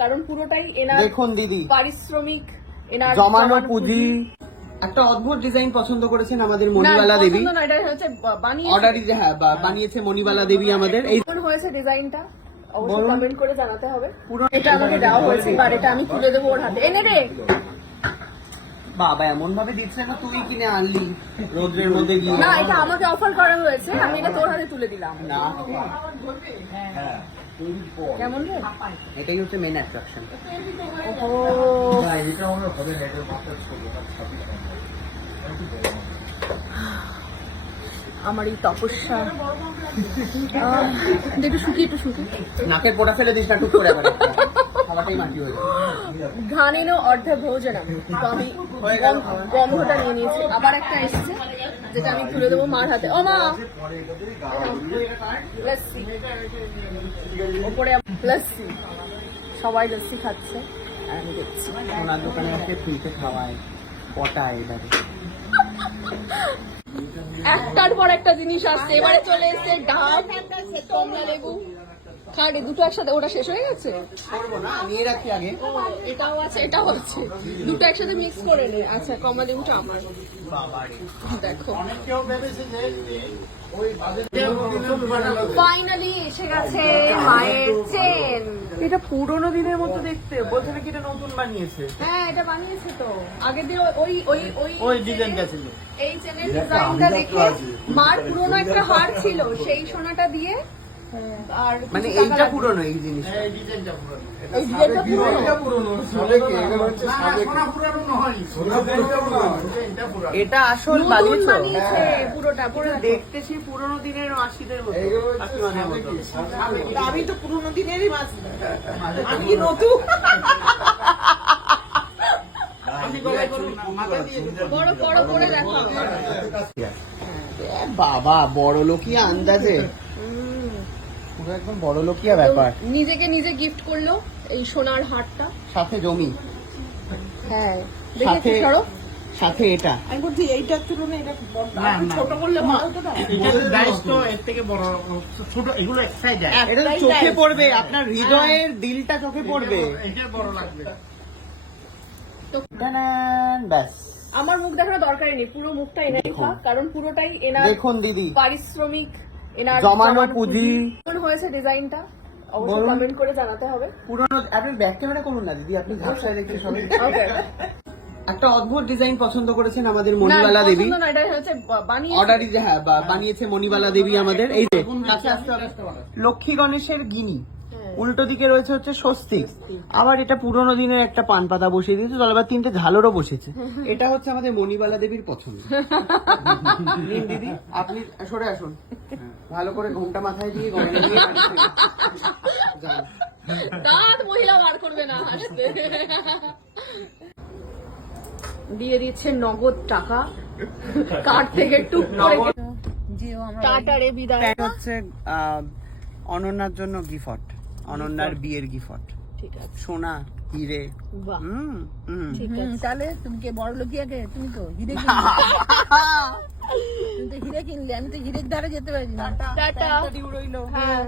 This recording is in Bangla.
কারণ পুরোটাই এনার দেখুন দিদি পারিশ্রমিক, এনার জমানো পুঁজি। একটা অদ্ভুত ডিজাইন পছন্দ করেছেন আমাদের মণিবালা দেবী। না, এটা হচ্ছে বানিয়েছে, অর্ডারই বানিয়েছে মণিবালা দেবী আমাদের। এই কেমন হয়েছে ডিজাইনটা অবশ্যই কমেন্ট করে জানাতে হবে। এটা আমাকে দেওয়া হয়েছে, এবার এটা আমি তুলে দেবো ওর হাতে। এনে রে বাবা, এমন ভাবে দিচ্ছে না তুই কিনে আনলি রোদ্রের মধ্যে গিয়ে। না, এটা আমাকে অফার করা হয়েছে, আমি এটা তোর হাতে তুলে দিলাম। না, কেমন রে? এটাই হচ্ছে মেন অ্যাট্রাকশন। আমার এই তপস্যা একটু শুকিয়ে নাকের পোড়া ফেলে দিস না টুক করে, আবার খাওয়াটাই মাটি হয়ে যায়। ঘানেরও অর্ধেক ভোজনম, তো আমি গন্ধটা নিয়ে নিয়েছি। আবার একটা এসছে যেটা আমি তুলে দেবো মার হাতে। ও মা, লস্যি ওপরে, লস্যি সবাই লস্যি খাচ্ছে আর আমি দেখছি। ওনার দোকানে আছে ফ্রিতে খাওয়ায়, পটায় এটাকে। একটার পর একটা জিনিস আসছে। এবারে চলে এসছে ডাব, কমলা লেবু। খাটে দুটো একসাথে, ওটা শেষ হয়ে গেছে। করবো না, নিয়ে রাখি আগে। এটাও আছে, এটাও আছে, দুটো একসাথে মিক্স করে নে। আচ্ছা, কমলা লেবুটা আমার। দেখো ফাইনালি এসে গেছে মায়ের চেন। এটা পুরোনো দিনের মতো দেখতে, বলছে নাকি এটা নতুন বানিয়েছে। হ্যাঁ, এটা বানিয়েছে তো আগের দিন ওই ওই ওই ওই ডিজাইনটা ছিল। এই চেনের ডিজাইনটা দেখে মার পুরোনো একটা হার ছিল, সেই সোনাটা দিয়ে। আর মানে এইটা পুরোনো, এই জিনিসটা এই ডিজাইনটা পুরোনো। এটা আসল নতুন বানিয়েছো? বানিয়েছে পুরোটা, পুরো দেখতেছি পুরোনো দিনের 80-দের মতো, কাকিমাদের মতো। আমি তো পুরোনো দিনেরই মাছ, আমি কি নতুন? বড় বড় করে দেখো। বাবা, বড় লোকিয়া আন্দাজে, পুরো একদম বড় লোকিয়া ব্যাপার। নিজেকে নিজে গিফট করলো এই সোনার হারটা, সাথে জমি, হ্যাঁ সাথে দেখে সরো। সাথে এটা। আমি বলছি এইটার তুলনায় এটা ছোট করলে ভালো হতো না? এটা তো চোখে পড়বে, আপনার হৃদয়ের দিলটা চোখে পড়বে। টানান, ব্যাস। আমার মুখ দেখানোর দরকারই নেই, পুরো মুখটা এনারই থাক, কারণ পুরোটাই এনার দেখুন দিদি পারিশ্রমিক, এনার জমানো পুঁজি। কেমন হয়েছে ডিজাইনটা অবশ্যই কমেন্ট করে জানাতে হবে। পুরোনো, আপনি ব্যাক ক্যামেরা করুন না দিদি, আপনি ঝাপসায় দেখতে সবাই। ওকে, একটা অদ্ভুত ডিজাইন পছন্দ করেছেন আমাদের মণিবালা দেবী। না, এটা হচ্ছে বানিয়েছে। অর্ডারই বানিয়েছে মণিবালা দেবী আমাদের। এই যে লক্ষ্মী গণেশের গিনি, উল্টো দিকে রয়েছে হচ্ছে স্বস্তিক। আবার এটা পুরোনো দিনের একটা পান পাতা বসিয়ে দিয়েছে, আবার 3টে ঝালরও বসেছে। এটা হচ্ছে আমাদের মণিবালা দেবীর পছন্দ। নিন দিদি, আপনি সরে আসুন, ভালো করে ঘোমটা মাথায় দিয়ে গয়না দিয়ে যান। দাঁত মহিলা বার করবে না। দিয়ে দিচ্ছে নগদ টাকা, কার্ড থেকে টুক করে টাটারে বিদায়। এটা হচ্ছে অনন্যার জন্য গিফট, অনন্যার বিয়ের গিফট। ঠিক আছে, সোনা হিরে। বাহ, ঠিক আছে। তাহলে তুমি কে বড় লোকিয়া কে? তুমি তো হিরে কিনলে, তুমি তো হিরে কিনলে, আমি তো হিরের ধারে যেতে পারি না। টাটা। রইলো। হ্যাঁ।